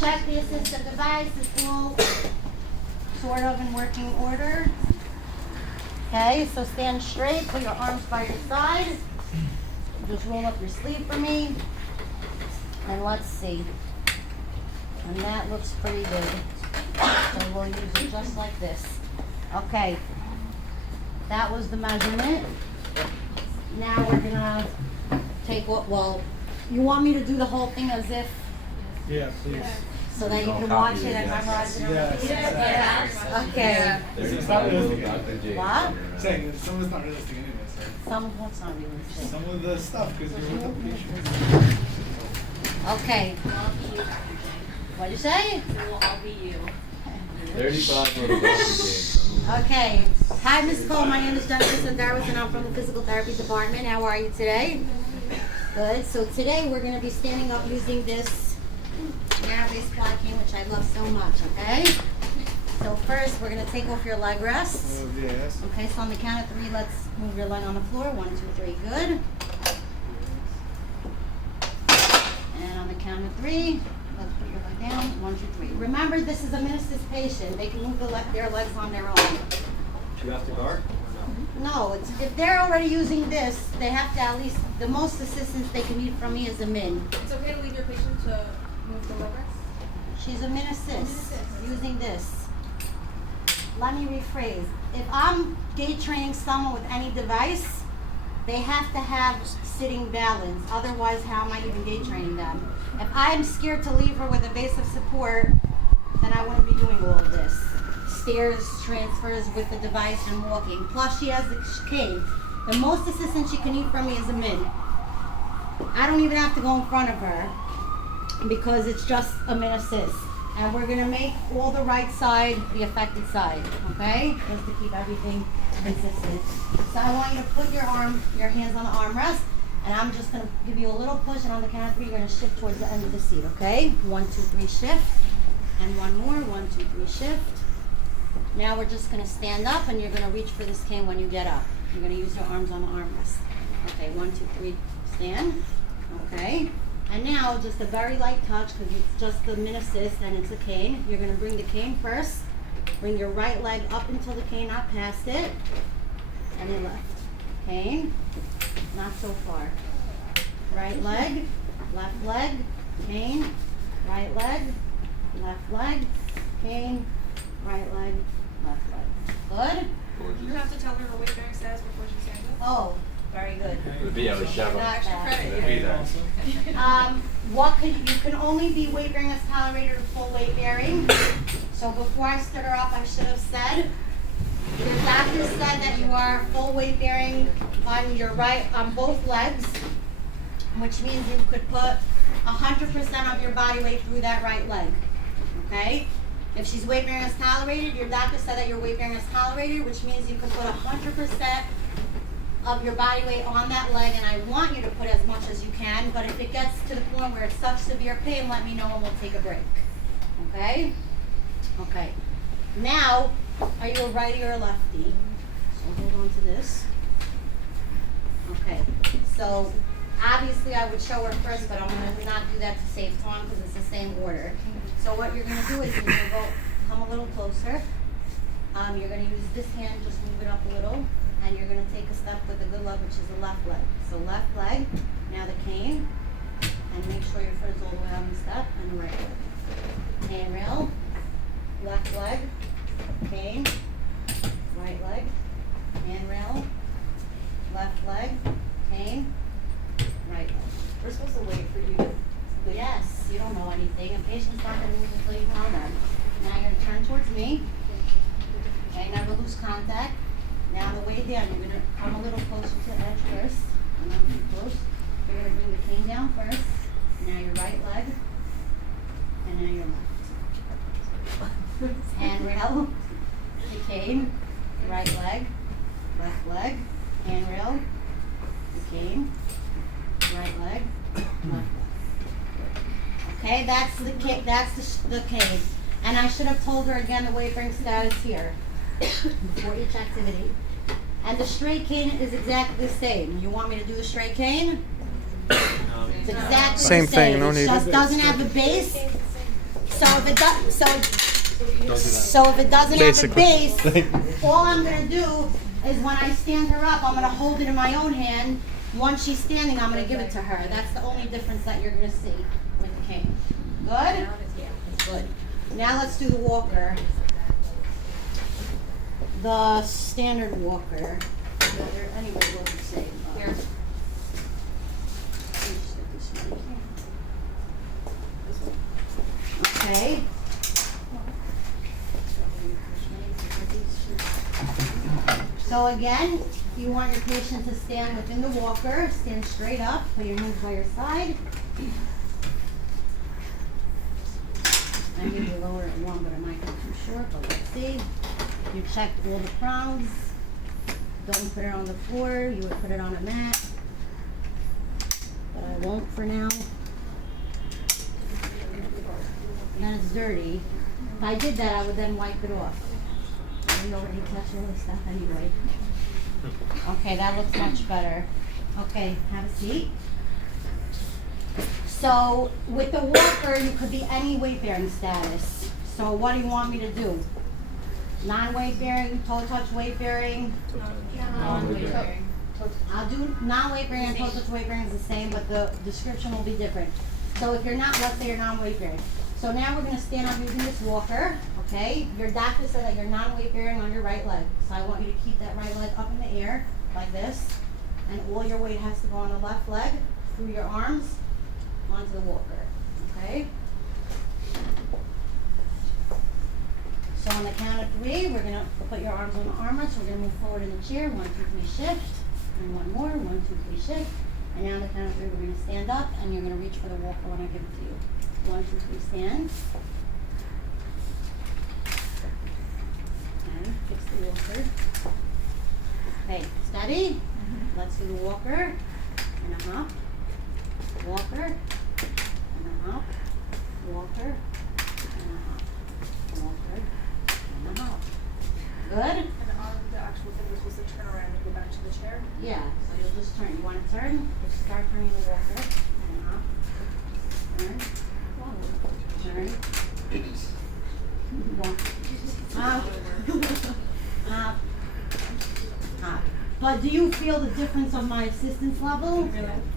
check the assistive device. It's all sort of in working order. Okay, so stand straight, put your arms by your side. Just roll up your sleeve for me. And let's see. And that looks pretty good. So we'll use it just like this. Okay. That was the measurement. Now we're gonna take what, well, you want me to do the whole thing as if? Yeah, please. So that you can watch it and memorize it and repeat it? Yes. Okay. It's not realistic. What? Saying some of it's not realistic anyways, right? Some of what's not realistic. Some of the stuff, because you're with the patient. Okay. What'd you say? It will all be you. 35 for the game. Okay. Hi, Ms. Cole. My name is Jennifer Sendarwitz, and I'm from the Physical Therapy Department. How are you today? Good. So today we're going to be standing up using this narrow-base squat cane, which I love so much, okay? So first, we're going to take off your leg rests. Yes. Okay, so on the count of 3, let's move your leg on the floor. 1, 2, 3. Good. And on the count of 3, let's put your leg down. 1, 2, 3. Remember, this is a meniscus patient. They can move their legs on their own. Do you have to guard? No, it's, if they're already using this, they have to at least, the most assistance they can need from me is a min. It's okay to leave your patient to move the leg rest? She's a min assist using this. Let me rephrase. If I'm gait training someone with any device, they have to have sitting balance. Otherwise, how am I even gait training them? If I'm scared to leave her with evasive support, then I wouldn't be doing all of this. Stairs, transfers with the device, and walking. Plus, she has the cane. The most assistance she can need from me is a min. I don't even have to go in front of her because it's just a min assist. And we're gonna make all the right side the affected side, okay? Just to keep everything consistent. So I want you to put your hands on the armrest, and I'm just gonna give you a little push, and on the count of 3, you're gonna shift towards the end of the seat, okay? 1, 2, 3, shift. And one more, 1, 2, 3, shift. Now we're just gonna stand up, and you're gonna reach for this cane when you get up. You're gonna use your arms on the armrest. Okay, 1, 2, 3, stand. Okay. And now just a very light touch, because it's just the min assist and it's a cane. You're gonna bring the cane first. Bring your right leg up until the cane, not past it. And then left. Cane. Not so far. Right leg, cane, right leg, left leg, cane, right leg, left leg. Good? You have to tell her her weight bearing status before she stands up. Oh, very good. It would be a shower. Extra It would credit. be there. You can only be weight bearing as tolerated or full weight bearing. So before I stood her up, I should have said, your doctor said that you are full weight bearing on both legs, which means you could put 100% of your body weight through that right leg. Okay? If she's weight bearing as tolerated, your doctor said that you're weight bearing as tolerated, which means you can put 100% of your body weight on that leg, and I want you to put as much as you can, but if it gets to the point where it's such severe pain, let me know and we'll take a break. Okay? Okay. Now, are you a righty or a lefty? So hold on to this. Okay. So, obviously I would show her first, but I'm going to not do that to save time because it's the same order. So what you're going to do is you're going to come a little closer. You're going to use this hand, just move it up a little. And you're going to take a step with a good leg, which is the left leg. So left leg, now the cane, and make sure your foot is all the way on the step, and the right leg. Handrail, left leg, cane, right leg, handrail, left leg, cane, right leg. We're supposed to wait for you to leave. Yes, you don't know anything. A patient's not going to move until you tell them. Now you're going to turn towards me. Okay, never lose contact. Now on the way down, you're going to come a little closer to the edge first. And not too close. You're going to bring the cane down first. Now your right leg. And now your left. Handrail. The cane. Right leg. Left leg. Handrail. The cane. Right leg. Left leg. Okay, that's the cane. And I should have told her again the weight bearing status here for each activity. And the straight cane is exactly the same. You want me to do the straight cane? It's exactly Same the thing, same. no It need. just doesn't have the base. So if it does, so if it doesn't have a base, all I'm gonna do is when I stand her up, I'm gonna hold it in my own hand. Once she's standing, I'm gonna give it to her. That's the only difference that you're gonna see with the cane. Good? Good. Now let's do the walker. The standard walker. Anyway, what would say? Here. Okay. So again, you want your patient to stand within the walker, stand straight up, put your hands by your side. I need to lower it one, but it might be too short, but let's see. You checked all the prongs. Don't put it on the floor, you would put it on a mat. But I won't for now. And it's dirty. If I did that, I would then wipe it off. You already touched all this stuff anyway. Okay, that looks much better. Okay, have a seat. So with the walker, you could be any weight bearing status. So what do you want me to do? Non-weight bearing, toe touch weight bearing? Non-weight bearing. I'll do non-weight bearing and toe touch weight bearing is the same, but the description will be different. So if you're not, let's say you're non-weight bearing. So now we're going to stand up using this walker, okay? Your doctor said that you're non-weight bearing on your right leg. So I want you to keep that right leg up in the air, like this. And all your weight has to go on the left leg, through your arms, onto the walker, okay? So on the count of 3, we're going to put your arms on the armrest. We're going to move forward in the chair. 1, 2, 3, shift. And one more. 1, 2, 3, shift. And now on the count of 3, we're going to stand up, and you're going to reach for the walker when I give it to you. 1, 2, 3, stand. And fix the walker. Okay, steady. Let's do the walker. And a hop. Walker. And a hop. Walker. And a hop. Walker. And a hop. Good? And on the actual thing, we're supposed to turn around and go back to the chair? Yeah, so you'll just turn. You want to turn? Just start turning the walker. And hop. Turn. Turn. Walk. Hop. Hop. Hop. But do you feel the difference of my assistance level?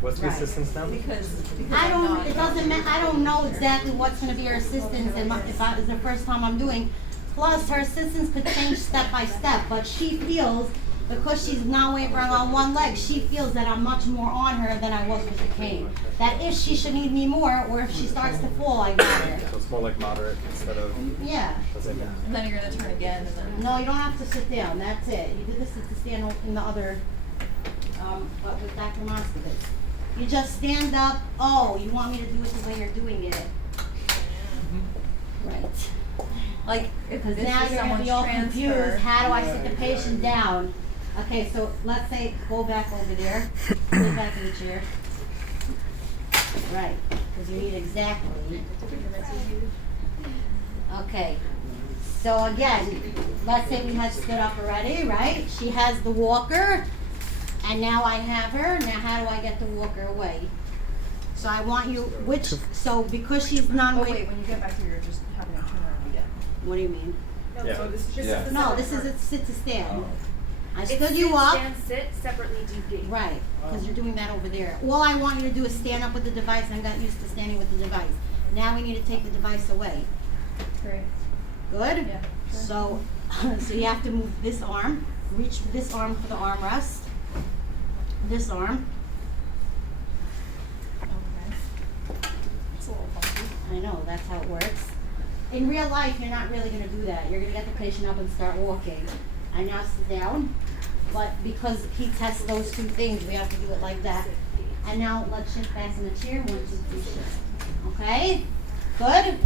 What's the Right. assistance now? Because I don't, it doesn't matter, I don't know exactly what's gonna be her assistance and if it's the first time I'm doing. Plus, her assistance could change step by step, but she feels, because she's not wavering on one leg, she feels that I'm much more on her than I was with the cane. That if she should need me more, or if she starts to fall, I got her. So it's more like moderate instead of. Yeah. That's it. and then you're gonna turn again and then. No, you don't have to sit down, that's it. You did this to stand in the other, but with Dr. Moskovitz. You just stand up, oh, you want me to do it the way you're doing it. Right. Like, if Because this now is you're gonna someone's be all transfer. confused, how do I sit the patient down? Okay, so let's say, go back over there, go back in the chair. Right, because you need exactly. Okay, so again, let's say we had stood up already, right? She has the walker, and now I have her, now how do I get the walker away? So I want you, so because she's Oh non-weight. wait, when you get back here, you're just having her turn around again. What do you mean? No, Yeah. so this is Yeah. the No, separate this is part. a sit to stand. I It's stood sit, you up. Stand, sit, separately DP. Right, because you're doing that over there. All I want you to do is stand up with the device, and I got used to standing with the device. Now we need to take the device away. Great. Good? Yeah. Sure. So, so you have to move this arm, reach this arm for the armrest. This arm. Okay. It's a little funky. I know, that's how it works. In real life, you're not really gonna do that. You're gonna get the patient up and start walking. I now sit down, but because he tests those two things, we have to do it like that. And now let's shift back in the chair, 1, 2, 3, shift. Okay? Good?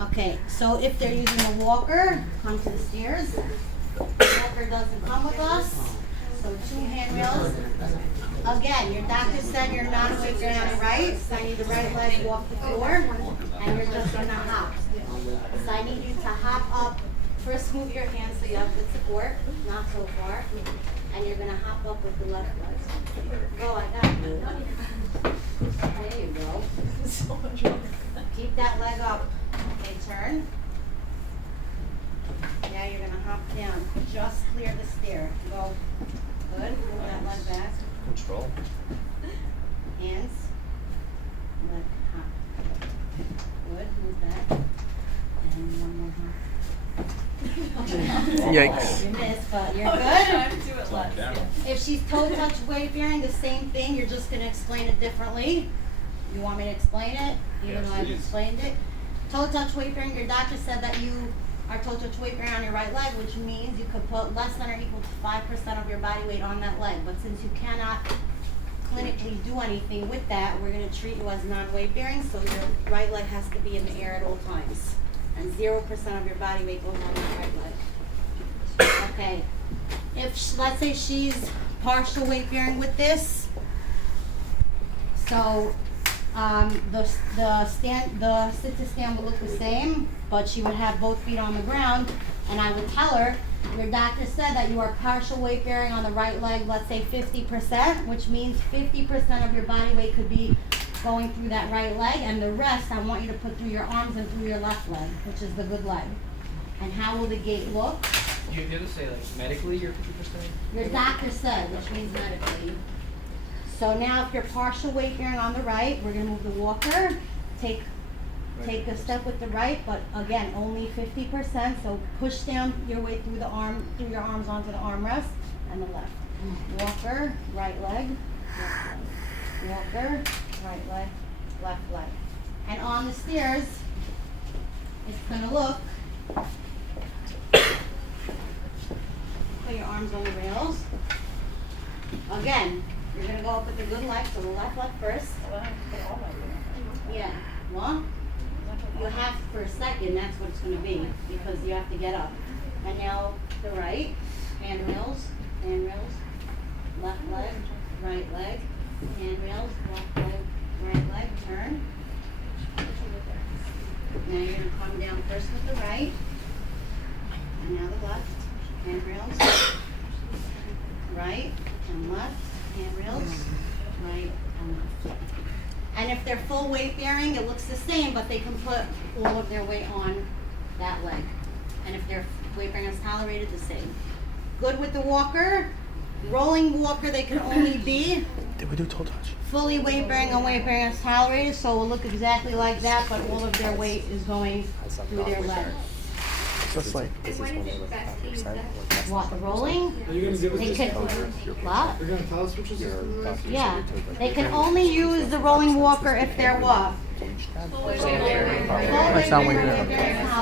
Okay, so if they're using a walker, come to the stairs. The walker doesn't come with us, so 2 handrails. Again, your doctor said you're not awake on the right, so I need the right leg off the floor, and you're just gonna hop. So I need you to hop up. First move your hands so you have good support, not so far, and you're gonna hop up with the left leg. Go, I got you. There you go. Keep that down, just clear the stair, go, good, move that leg back, Control. hands, leg hop, good, move that, and one more hop. Yikes. You missed, but you're I'm good. trying to do it less. Yeah. If she's toe touch weight bearing, the same thing, you're just gonna explain it differently. You want me to explain it, even though I've explained it? Toe touch weight bearing, your doctor said that you are toe touch weight bearing on your right leg, which means you could put less than or equal to 5% of your body weight on that leg. But since you cannot clinically do anything with that, we're gonna treat you as non-weight bearing, so your right leg has to be in the air at all times. And 0% of your body weight goes on that right leg. Okay, if, let's say she's partial weight bearing with this, so the sit to stand would look the same, but she would have both feet on the ground, and I would tell her, your doctor said that you are partial weight bearing on the right leg, let's say 50%, which means 50% of your body weight could be going through that right leg, and the rest I want you to put through your arms and through your left leg, which is the good leg. And how will the gait look? You have to say, like, medically you're 50%? Your doctor said, which means medically. So now if you're partial weight bearing on the right, we're gonna move the walker, take a step with the right, but again, only 50%, so push down your weight through your arms onto the armrest, and the left. Walker, right leg, left leg. Walker, right leg, left leg. And on the stairs, it's gonna look, put your arms on the rails. Again, you're gonna go up with the good leg, so the left leg first. Yeah, well, you have for a second, that's what it's gonna be, because you have to get up. And now the right, handrails, left leg, right leg, handrails, left leg, right leg, turn. Now you're gonna come down first with the right, and now the left, handrails, right and left, handrails, right and left. And if they're full weight bearing, it looks the same, but they can put all of their weight on that leg. And if their weight bearing is tolerated, the same. Good with the walker. Rolling walker, they can only be Did we do toe touch? fully weight bearing and weight bearing is tolerated, so it will look exactly like that, but all of their weight is going through their leg. That's like, And when is it best to use that? What, the rolling? Are you gonna give us They this? can, what? You're gonna tell us which is Yeah, they can only use the rolling walker if they're what? that's not what you're doing.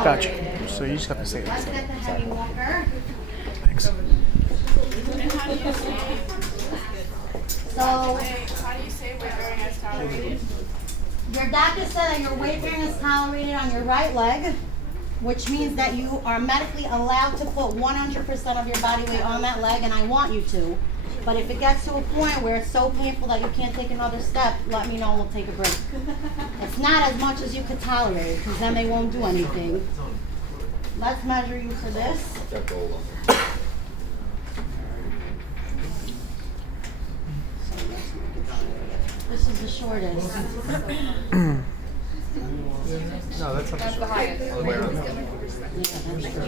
Gotcha. So you just have to say it. Let's get the heavy walker. Thanks. And how do you say, So, how do you say weight bearing as tolerated? your doctor said that your weight bearing is tolerated on your right leg, which means that you are medically allowed to put 100% of your body weight on that leg, and I want you to. But if it gets to a point where it's so painful that you can't take another step, let me know, we'll take a break. It's not as much as you could tolerate, because then they won't do anything. Let's measure you for this. Got gold on there. This is the shortest. No, that's not the highest. other way around. Yeah, that's the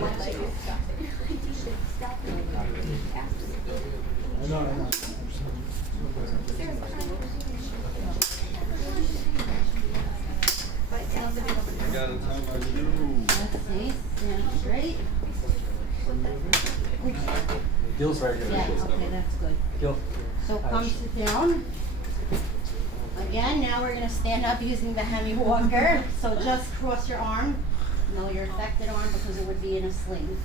I know. I got a time by you. Let's see, stand straight. Gil's right here. Yeah, okay, that's good. Gil. So come sit down. Again, now we're gonna stand up using the hemi walker. So just cross your arm. No, your affected arm, because it would be in a sling.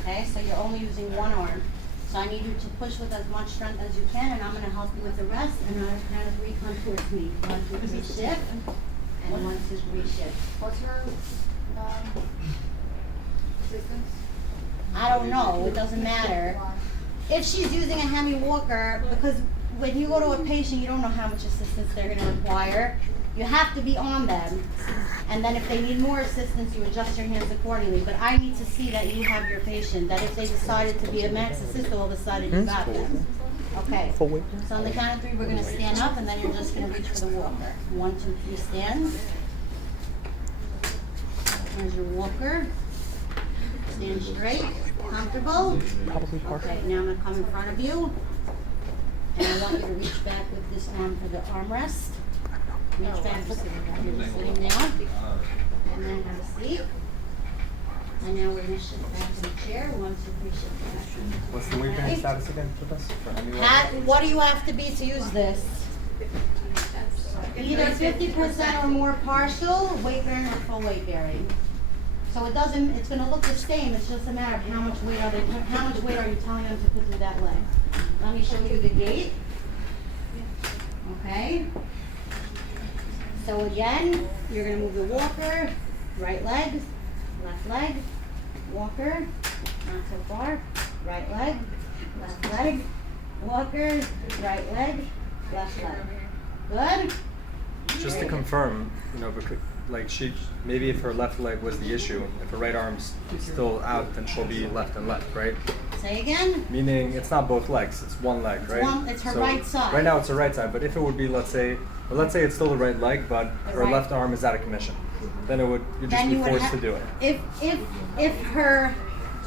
Okay, so you're only using one arm. So I need you to push with as much strength as you can, and I'm gonna help you with the rest. And on a count of three, come towards me. 1, 2, 3, shift. And 1, 2, 3, shift. What's her, resistance? I don't know, it doesn't matter. If she's using a hemi walker, because when you go to a patient, you don't know how much assistance they're gonna require. You have to be on them. And then if they need more assistance, you adjust your hands accordingly. But I need to see that you have your patient, that if they decided to be a max assist, all of a sudden you got them. Okay, Full weight. so on the count of 3, we're gonna stand up, and then you're just gonna reach for the walker. 1, 2, 3, stand. Here's your walker. Stand straight. Comfortable? Probably partial. Okay, now I'm gonna come in front of you. And I want you to reach back with this arm for the armrest. Reach back, you're sitting down. And then have a seat. And now we're gonna shift back to the chair. 1, 2, 3, shift back. What's the weight bearing Okay. status again for this? For anyone? What do you have to be to use this? Either 50% or more partial, weight bearing or full weight bearing. So it doesn't, it's gonna look the same, it's just a matter of how much weight are you telling them to put through that leg? Let me show you the gait. Okay. So again, you're gonna move the walker, right leg, left leg, walker, not so far, right leg, left leg, walker, right leg, left leg. Good? Just to confirm, because maybe if her left leg was the issue, if her right arm's still out, then she'll be left and left, right? Say again? Meaning it's not both legs, it's one leg, right? It's her right side. Right now it's her right side, but if it would be, let's say it's still the right leg, but her right. left arm is out of commission, then you'd just be forced to do it.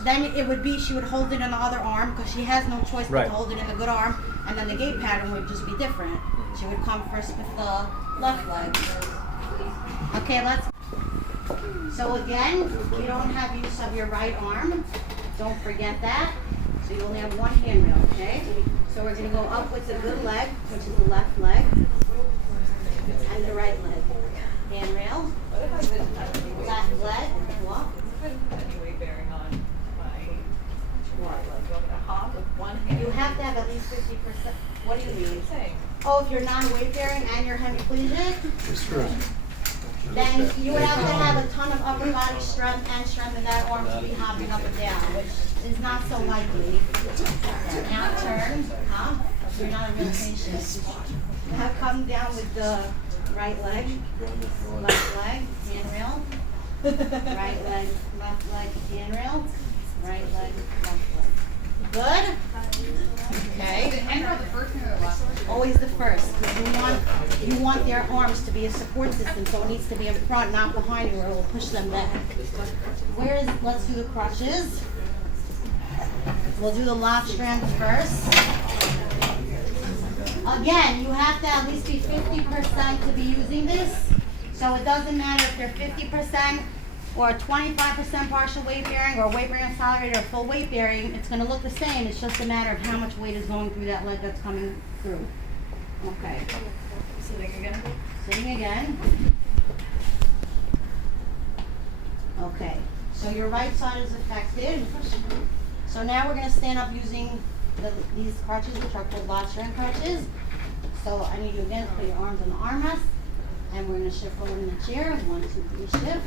Then it would be, she would hold it in the other arm, because she has no choice but Right. to hold it in the good arm, and then the gait pattern would just be different. She would come first with the left leg. Okay, so again, you don't have use of your right arm. Don't forget that. So you only have one handrail, okay? So we're gonna go up with the good leg, which is the left leg, and the right leg. Handrail, left leg, walk. You have to have at least 50%. What do you mean? Oh, if you're non-weight bearing and you're hemiplegic, then you would have to have a ton of upper body strength and strength in that arm to be hopping up and down, which is not so likely. Now turn, You're not a real patient. Now come down with the right leg, left leg, handrail, right leg, left leg, handrail, right leg, left leg. Good? Okay. The handrail, the first one or the last one? Always the first, because you want their arms to be a support system, so it needs to be in front, not behind you, or it will push them back. Let's do the crutches. We'll do the lock strand first. Again, you have to at least be 50% to be using this. So it doesn't matter if you're 50% or 25% partial weight bearing or weight bearing accelerator or full weight bearing. It's going to look the same. It's just a matter of how much weight is going through that leg that's coming through. Okay. Sitting again? Sitting again. Okay. So your right side is affected. So now we're going to stand up using these crutches, which are called lock strand crutches. So I need you again to put your arms on the armrest, and we're going to shift forward in the chair. 1, 2, 3, shift.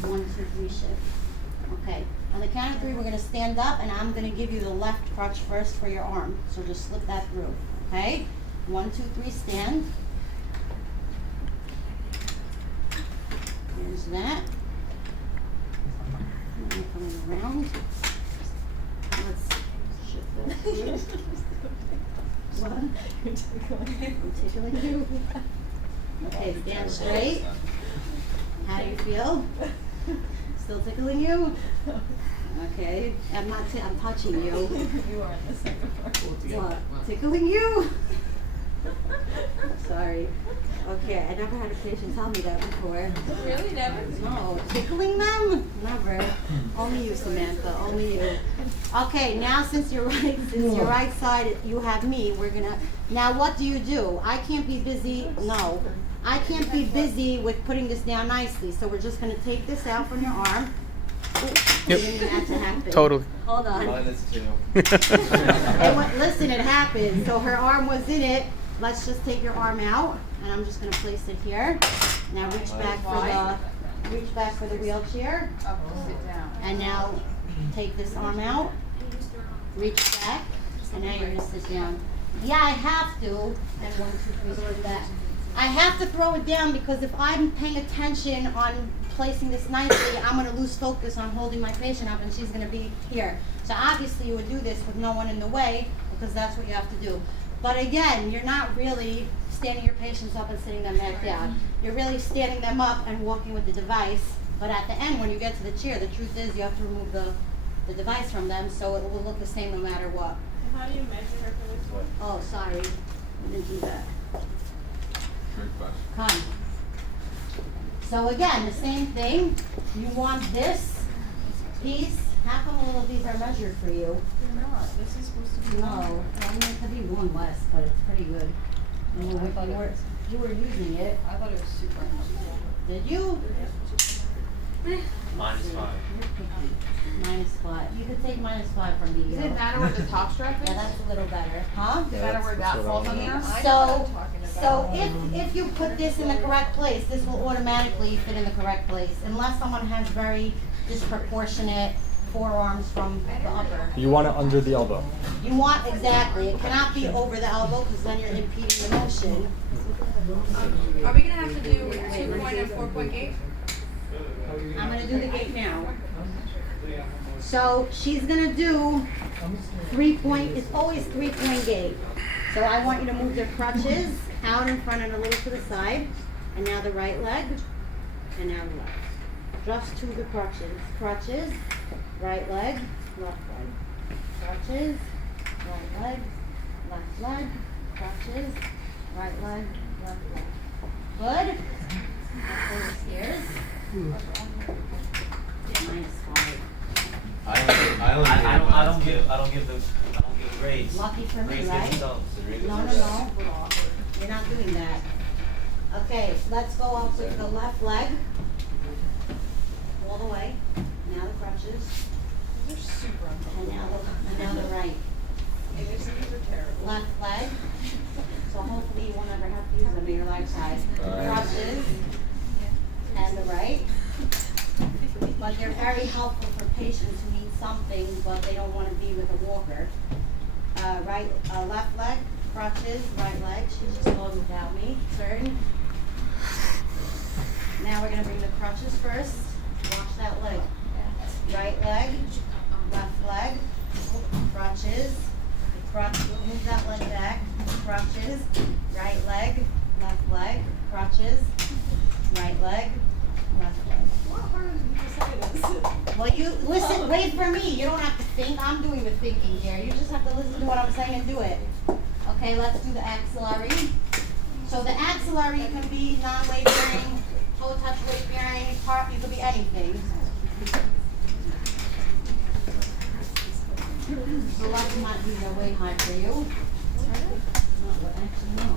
1, 2, 3, shift. Okay. On the count of 3, we're going to stand up, and I'm going to give you the left crutch first for your arm. So just slip that through. Okay. 1, 2, 3, stand. There's that. And then coming around. Let's shift that through. What? I'm tickling you. Okay, stand straight. How do you feel? Still tickling you? Okay, I'm touching you. You are in the second floor. What? Tickling you? Sorry. Okay, I never had a patient tell me that before. Really? Never? No, tickling them? Never. Only you, Samantha. Only you. Okay, now since your right side, you have me. We're gonna. Now, what do? I can't be busy. No, I can't be busy with putting this down nicely. So we're just gonna take this out from your arm. Yep. Didn't have to happen. Totally. Hold on. Mine is too. Listen, it happened. So her arm was in it. Let's just take your arm out, and I'm just gonna place it here. Now reach back for the wheelchair, Up, sit down. and now take this arm out. Reach back, and now you're gonna sit down. Yeah, I have to. And 1, 2, 3, sit back. I have to throw it down because if I'm paying attention on placing this nicely, I'm gonna lose focus on holding my patient up, and she's gonna be here. So obviously, you would do this with no one in the way because that's what you have to do. But again, you're not really standing your patients up and sitting them back down. You're really standing them up and walking with the device. But at the end, when you get to the chair, the truth is you have to remove the the device from them, so it will look the same no matter what. And how do you measure her for this one? Oh, sorry, I didn't do that. Come. So again, the same thing. You want this piece. How come all of these are measured for you? They're not. This is supposed to be. No, I mean, it could be one less, but it's pretty good. You were using it. I thought it was super helpful. Did you? -5. -5. You could take -5 from me. Does it matter where the top strap is? Yeah, that's a little better. Huh? Does it matter where that falls on there? So if you put this in the correct place, this will automatically fit in the correct place, unless someone has very disproportionate forearms from the upper. You want it under the elbow. You want, exactly, it cannot be over the elbow, because then you're impeding the motion. Are we gonna have to do 2-point and 4-point gate? I'm gonna do the gate now. So she's gonna do 3-point, it's always 3-point gate. So I want you to move the crutches out in front and a little to the side. And now the right leg, and now the left. Just to the crutches. Crutches, right leg, left leg. Crutches, right leg, left leg. Crutches, right leg, left leg. Good? Let's go to the stairs. -5. I don't give grades. Lucky for me, Grades right? get results. No. You're not doing that. Okay, let's go up with the left leg. All the way. Now the crutches. They're super And now the right. These are terrible. Left leg. So hopefully you won't ever have to use them in your lifetime. Crutches. And the right. But they're very helpful for patients who need something, but they don't want to be with a walker. Left leg, crutches, right leg. She's just going without me. Turn. Now we're going to bring the crutches first. Watch that leg. Right leg, left leg, crutches. Move that leg back. Crutches, right leg, left leg, crutches, right leg, left leg. Well, you listen, wait for me. You don't have to think. I'm doing the thinking here. You just have to listen to what I'm saying and do it. Okay, let's do the axillary. So the axillary can be non-weight bearing, toe touch weight bearing, part, you could be anything. The left might be way high for you. No, actually, no.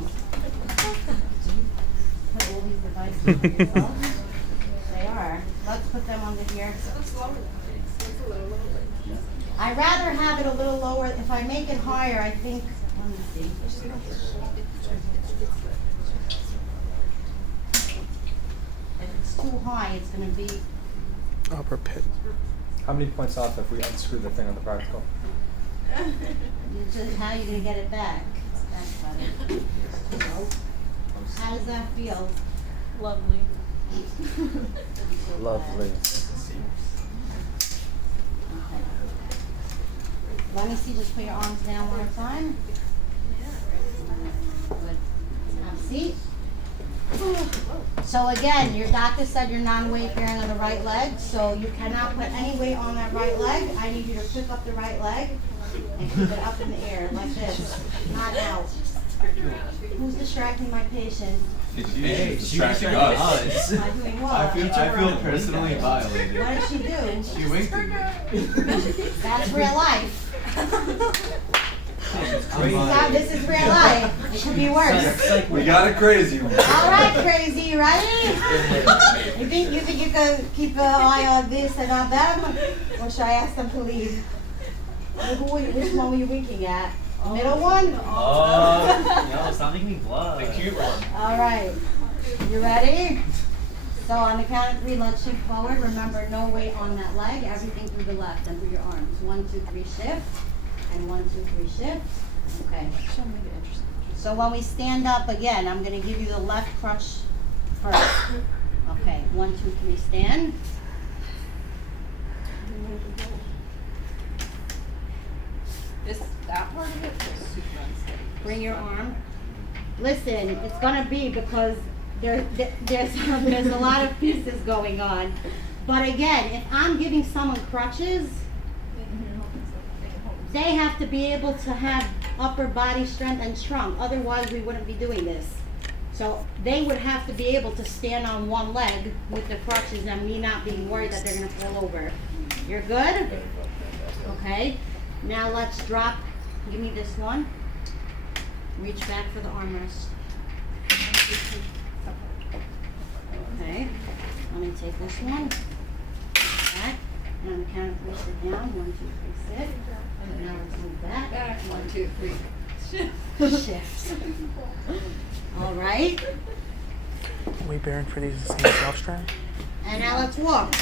Put all these devices on yourself. They are. Let's put them under here. I'd rather have it a little lower. If I make it higher, I think, let me see. If it's too high, it's going to be, Upper pit. How many points off if we unscrew the thing on the practical? how are you going to get it back? That's better. So, how does that feel? Lovely. Lovely. Okay. Let me see, just put your arms down one more time. Good. Have a seat. So again, your doctor said you're non-weight bearing on the right leg, so you cannot put any weight on that right leg. I need you to pick up the right leg and keep it up in the air like this, not out. Who's distracting my patient? Hey, distracting us. Am I doing what? I feel personally violated. What did she do? She winked at me. That's real life. I'm This is real life. It could be worse. We got it crazy. All right, crazy, you ready? You think you could keep an eye on this and on them, or should I ask them to leave? Which one were you winking at? Middle one? No, stop making me blush. The cute one. All right, you ready? So on the count of 3, let's shift forward. Remember, no weight on that leg. Everything through the left and through your arms. 1, 2, 3, shift. And 1, 2, 3, shift. Okay. So when we stand up again, I'm going to give you the left crutch first. Okay. 1, 2, 3, stand. That part of it feels super unsteady. Bring your arm. Listen, it's going to be because there's a lot of pieces going on. But again, if I'm giving someone crutches, they have to be able to have upper body strength and strong, otherwise we wouldn't be doing this. So they would have to be able to stand on one leg with the crutches and me not being worried that they're gonna fall over. You're good? Okay, now let's drop, give me this one. Reach back for the armrest. Okay, let me take this one, back, and I'm kind of push it down, 1, 2, 3, sit. And now let's move back, 1, 2, 3, shift. All right, Weight bearing for these is the same self strength. and now let's walk.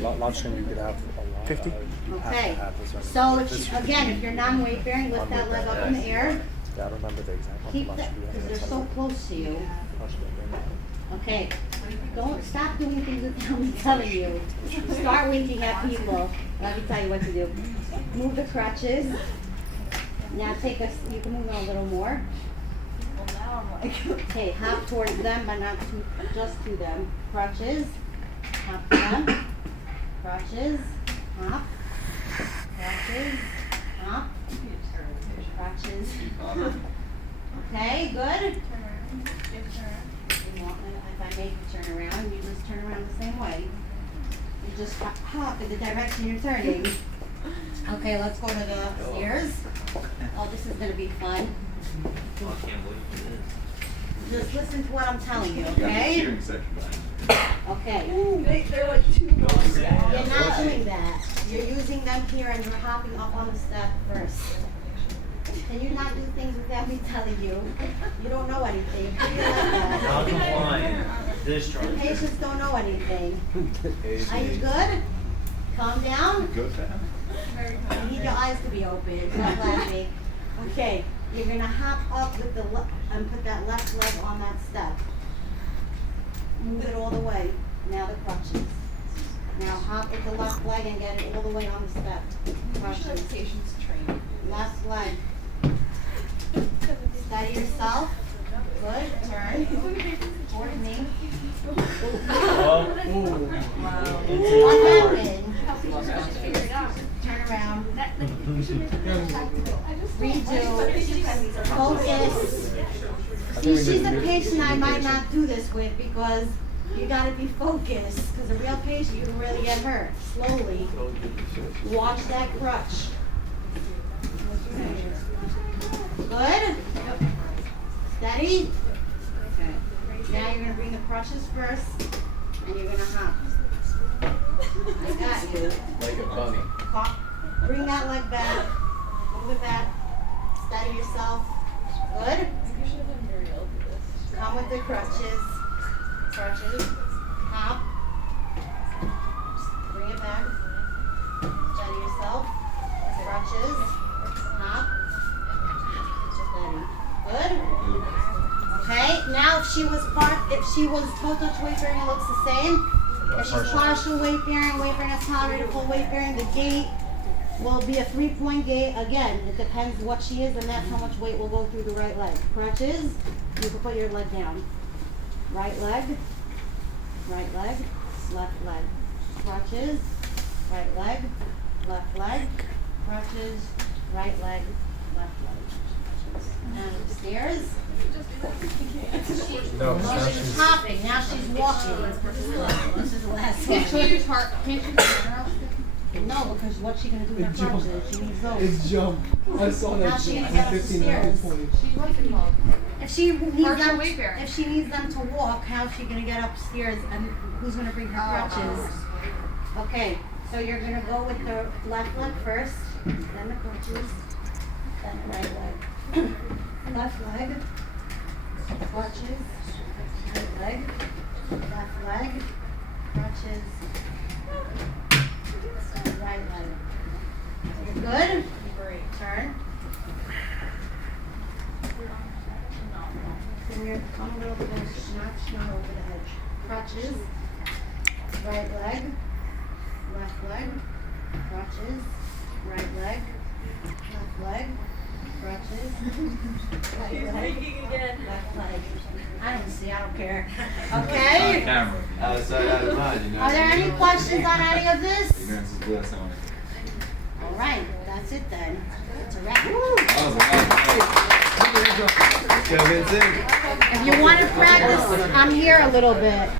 Launch string you could have a lot. 50? Okay, so again, if you're non-weight bearing, lift that leg up in the air. Yeah, I remember the example. Keep that, because they're so close to you. Okay, don't stop doing things without me telling you. Start winking at people. Let me tell you what to do. Move the crutches. Now take us, you can move them a little more. Okay, hop towards them, but not to, just to them. Crutches, hop to them. Crutches, hop. Crutches, hop. Crutches. Okay, good. If I make you turn around, you just turn around the same way. You just hop in the direction you're turning. Okay, let's go to the stairs. Oh, this is gonna be fun. Oh, I can't wait for this. Just listen to what I'm telling you, You got the okay? cheering section behind you. Okay. They're like 2 blocks down. You're not doing that. You're using them here and you're hopping up on the step first. Can you not do things without me telling you? You don't know anything. Put your leg back. Non-compliant. Discharge. Patients don't know anything. Are you good? Calm down. Good fam. You need your eyes to be open. Stop laughing. Okay, you're gonna hop up with the and put that left leg on that step. Move it all the way. Now the crutches. Now hop with the left leg and get it all the way on the step. Crutches. Patients trained. Left leg. Steady yourself. Good. Turn. Toward me. Oh, What happened? Turn around. Redo. Focus. See, she's a patient I might not do this with because you gotta be focused. Because a real patient, you can really get hurt. Slowly. Watch that crutch. Good? Steady? Okay. Now you're gonna bring the crutches first, and you're gonna hop. I got you. Like a bunny. Hop. Bring that leg back. Move it back. Steady yourself. Good? Come with the crutches. Crutches. Hop. Bring it back. Steady yourself. Crutches. Hop. Steady. Good? Okay, now if she was total touch weight bearing, it looks the same. If she's partial weight bearing that's tolerated, full weight bearing, the gait will be a 3-point gait. Again, it depends what she is, and that's how much weight will go through the right leg. Crutches, you can put your leg down. Right leg, left leg. Crutches, right leg, left leg. Crutches, right leg, left leg. Down the stairs. No, Well, she's hopping, now she's walking. This is the last one. Can't you use her No, because what's she gonna do with her crutches? She needs those. It's jump. I saw that How's she jump. gonna get up the 15 stairs? 20. She's working well. If she needs Partial them, weight bearing. if she needs them to walk, how's she gonna get upstairs and who's gonna bring her crutches? Okay, so you're gonna go with the left leg first, then the crutches, then the right leg. Left leg, crutches, right leg, left leg, crutches, right leg. You're good? Great. Turn. Then you're come a little bit, not over the edge. Crutches, right leg, left leg, crutches, right leg, left leg, crutches, right leg, left leg. I don't see, I don't care. Okay? Camera. Out of sight, out of mind, you know. Are there any questions on any of this? Ignorance is bliss, I want to. All right. That's it then. It's a wrap. Let's go, Vincent. If you want to practice, I'm here a little bit.